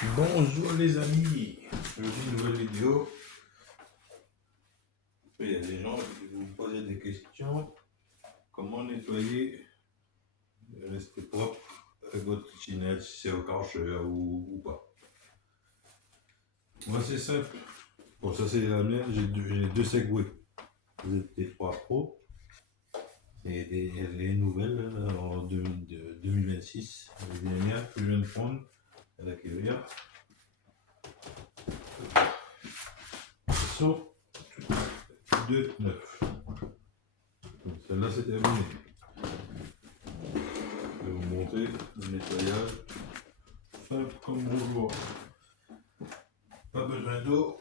Bonjour les amis, aujourd'hui une nouvelle vidéo. Il y a des gens qui vous posent des questions. Comment nettoyer, rester propre avec votre trottinette, si c'est au Karcher ou pas. Moi c'est simple. Bon, ça c'est la mienne, j'ai deux Segway. ZT3 Pro et les nouvelles là, en 2026. Les dernières que je viens de prendre à la Kéria. Sont deux neufs. Celle-là c'est terminé. Je vais vous montrer le nettoyage simple comme bonjour. Pas besoin d'eau.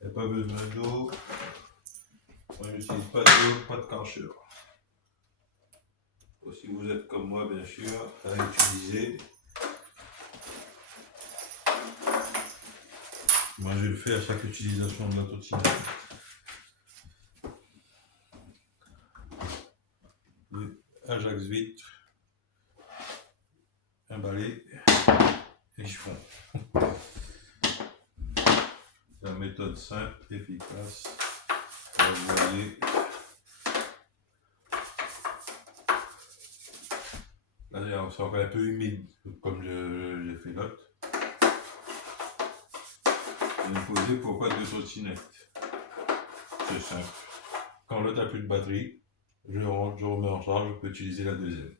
Il n'y a pas besoin d'eau. Moi j'utilise pas d'eau, pas de Karcher. Si vous êtes comme moi bien sûr, à utiliser. Moi je le fais à chaque utilisation de la trottinette. Ajax vitre, un balai et chiffon. C'est la méthode simple, efficace. Vous voyez, là c'est encore un peu humide comme j'ai fait l'autre. Je vais me poser pourquoi deux trottinettes. C'est simple. Quand l'autre n'a plus de batterie, je remets en charge, je peux utiliser la deuxième.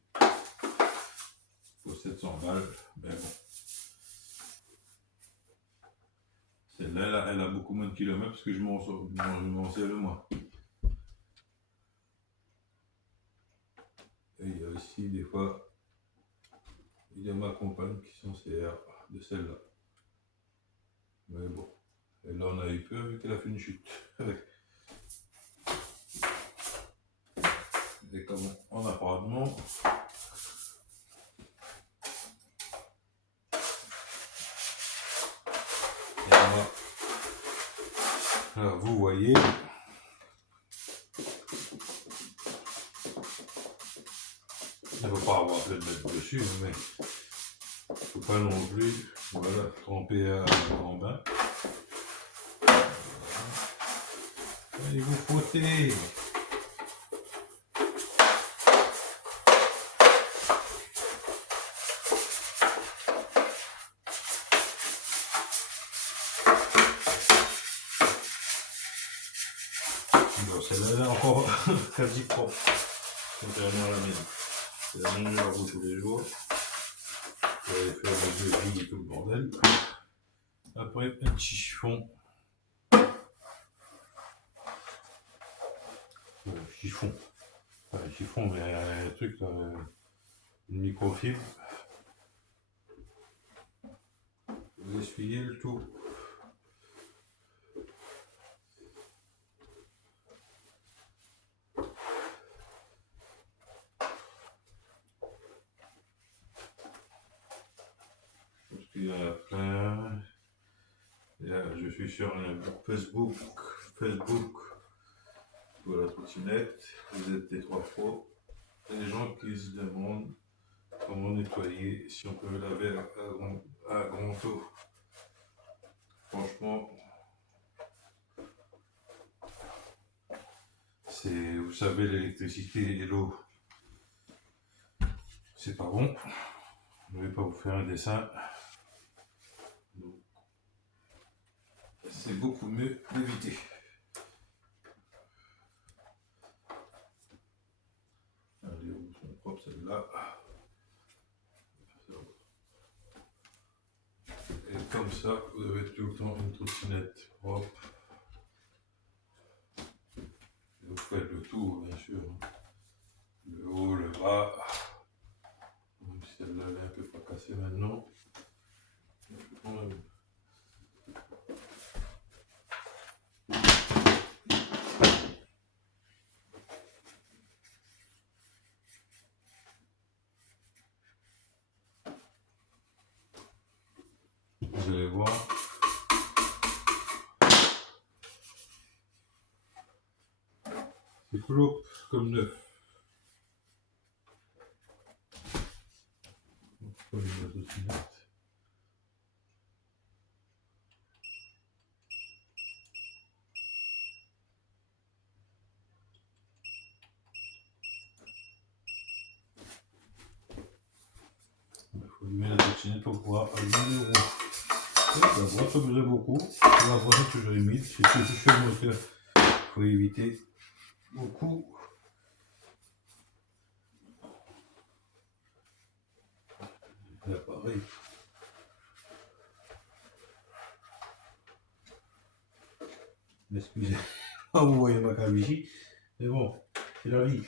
Pour 700 balles, mais bon. Celle-là, elle a beaucoup moins de kilomètres parce que je m'en sers le moins. Et il y a aussi des fois, il y a ma compagne qui s'en sert de celle-là. Mais bon, et là on a eu peur vu qu'elle a fait une chute. Et comme en appartement, et alors vous voyez, il ne faut pas avoir plein de mettre dessus, mais il ne faut pas non plus, voilà, tremper en bain. Allez vous frotter. Bon, celle-là elle est encore quasi propre, contrairement à la mienne. C'est la même je tous les jours. Je vais faire le devis et tout le bordel. Après, un petit chiffon. Chiffon. Enfin, chiffon, mais un truc, une microfibre. Vous essuyez le tout. Parce qu'il y a plein. Je suis sur un Facebook pour la trottinette, ZT3 Pro. Il y a des gens qui se demandent comment nettoyer, si on peut le laver à grand eau. Franchement, vous savez, l'électricité et l'eau, c'est pas bon. Je ne vais pas vous faire un dessin. C'est beaucoup mieux d'éviter. Allez, où sont propres celles-là. Et comme ça, vous avez tout le temps une trottinette propre. Et vous faites le tour, bien sûr. Le haut, le bas. Même si celle-là est un peu fracassée maintenant. Vous allez voir. C'est propre comme neuf. faut les mettre aussi net. Il faut allumer la trottinette pour pouvoir allumer le rouge. La boîte, ça faisait beaucoup. La boîte que je limite, c'est tout sur le moteur. Il faut éviter beaucoup. L'appareil. Excusez, vous voyez ma calvitie, mais bon, c'est la vie.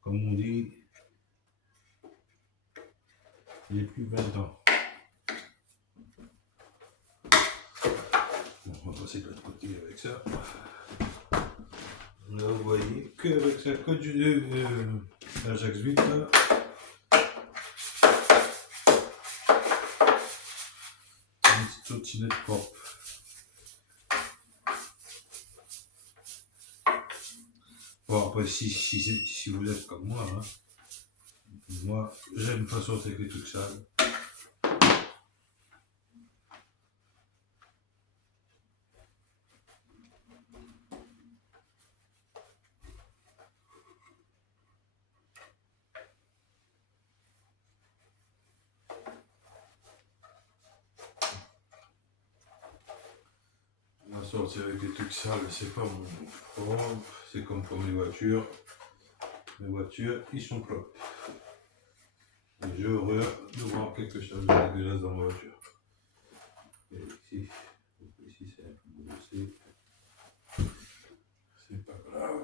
Comme on dit, j'ai plus 20 ans. Bon, on va passer de l'autre côté avec ça. Là, vous voyez qu'avec sa cote du Ajax 8, là, une petite trottinette propre. Bon, après, si vous êtes comme moi, hein, moi, j'aime pas sortir avec les trucs sales. Moi, sortir avec des trucs sales, c'est pas mon propre. C'est comme pour les voitures. Les voitures, ils sont propres. Et j'ai horreur de voir quelque chose de dégueulasse dans ma voiture. Et ici c'est un peu brossé. C'est pas grave.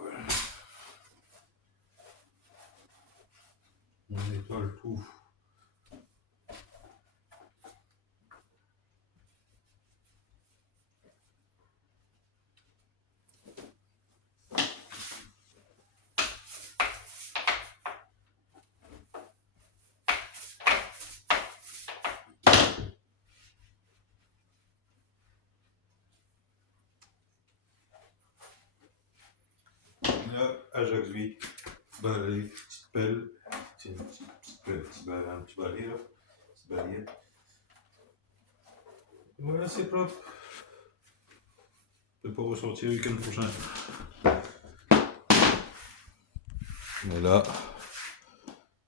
On nettoie le tout. Là, Ajax 8, balai, petite pelle, c'est une petite balai, un petit balai là, petite balayette. Voilà, c'est propre. Je ne vais pas ressortir le week-end prochain. Mais là,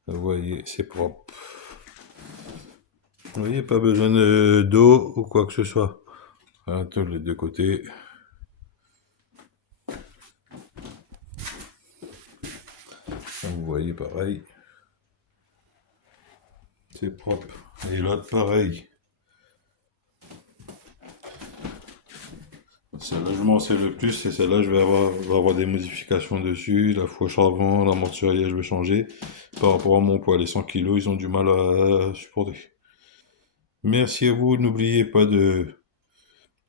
vous voyez, c'est propre. Vous voyez, pas besoin d'eau ou quoi que ce soit. Voilà, tous les deux côtés. Vous voyez, pareil. C'est propre. Et l'autre, pareil. Celle-là, je m'en sers le plus, et celle-là, je vais avoir des modifications dessus. La fourche avant, l'amortisseur, je vais changer. Par rapport à mon poids, les 100 kg, ils ont du mal à supporter. Merci à vous, n'oubliez pas de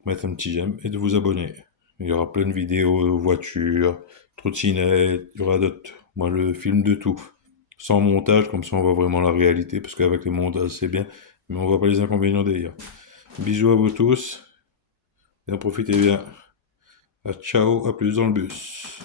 mettre un petit j'aime et de vous abonner. Il y aura plein de vidéos, voitures, trottinettes, il y aura d'autres. Moi, je filme de tout. Sans montage, comme ça on voit vraiment la réalité, parce qu'avec les montages c'est bien, mais on voit pas les inconvénients derrière. Bisous à vous tous, et en profitez bien. Ciao, à plus dans le bus.